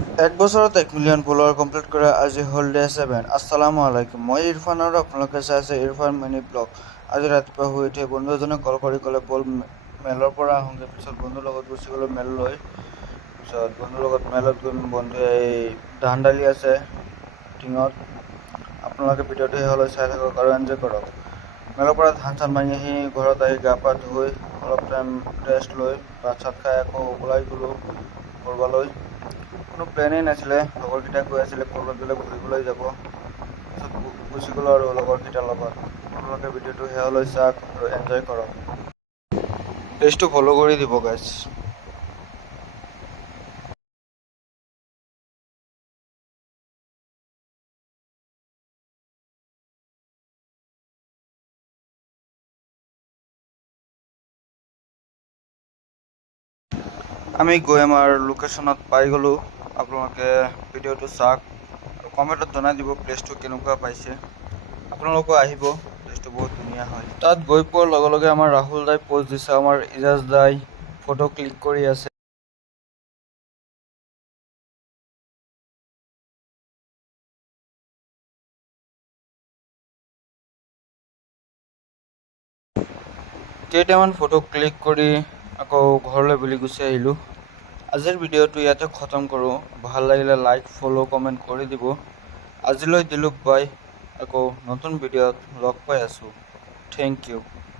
এক বছৰত 1 million flower complete কৰা আজি হ'ল ডে 7। আসসালামু আলাইকুম, মই ইৰফান আৰু আপোনালোকে চাই আছে ইৰফান মিনি ব্লগ। আজি ৰাতিপুৱা শুই উঠি বন্ধু এজনে কল কৰি ক'লে ব'ল মেলৰ পৰা আহোঁগৈ। পিছত বন্ধুৰ লগত গুচি গ'লোঁ মেললৈ। পিছত বন্ধুৰ লগত মেলত গৈ বন্ধুৱে এই ধান দালি আছে টিঙত। আপোনালোকে ভিডিঅ'টো শেষলৈ চাই থাকক আৰু এনজয় কৰক। মেলৰ পৰা ধান চান মাৰি আহি ঘৰত আহি গা পা ধুই অলপ টাইম ৰেষ্ট লৈ ভাত চাত খাই আকৌ ওলাই গ'লোঁ ক'ৰবালৈ। কোনো প্লেনেই নাছিলে, লগৰকেইটাই কৈ আছিলে ক'ৰবাত গ'লে ঘূৰিবলৈ যাব। পিছত গুচি গ'লোঁ আৰু লগৰকেইটাৰ লগত। আপোনালোকে ভিডিঅ'টো শেষলৈ চাওক আৰু এনজয় কৰক। পেজটো ফ'ল' কৰি দিব গাইজ। আমি গৈ আমাৰ লোকেশ্যনত পাই গ'লোঁ। আপোনালোকে ভিডিঅ'টো চাওক আৰু কমেণ্টত জনাই দিব প্লেচটো কেনেকুৱা পাইছে। আপোনালোকো আহিব, প্লেচটো বহুত ধুনীয়া হয়। তাত গৈ পোৱাৰ লগে লগে আমাৰ ৰাহুল দাই প'ষ্ট দিছে, আমাৰ ইজাজ দাই ফটো ক্লিক কৰি আছে। কেইটামান ফটো ক্লিক কৰি আকৌ ঘৰলৈ বুলি গুচি আহিলোঁ। আজিৰ ভিডিঅ'টো ইয়াতে খতম কৰোঁ। ভাল লাগিলে লাইক ফ'ল' কমেণ্ট কৰি দিব। আজিলৈ দিলোঁ বাই। আকৌ নতুন ভিডিঅ'ত লগ পাই আছোঁ। Thank U.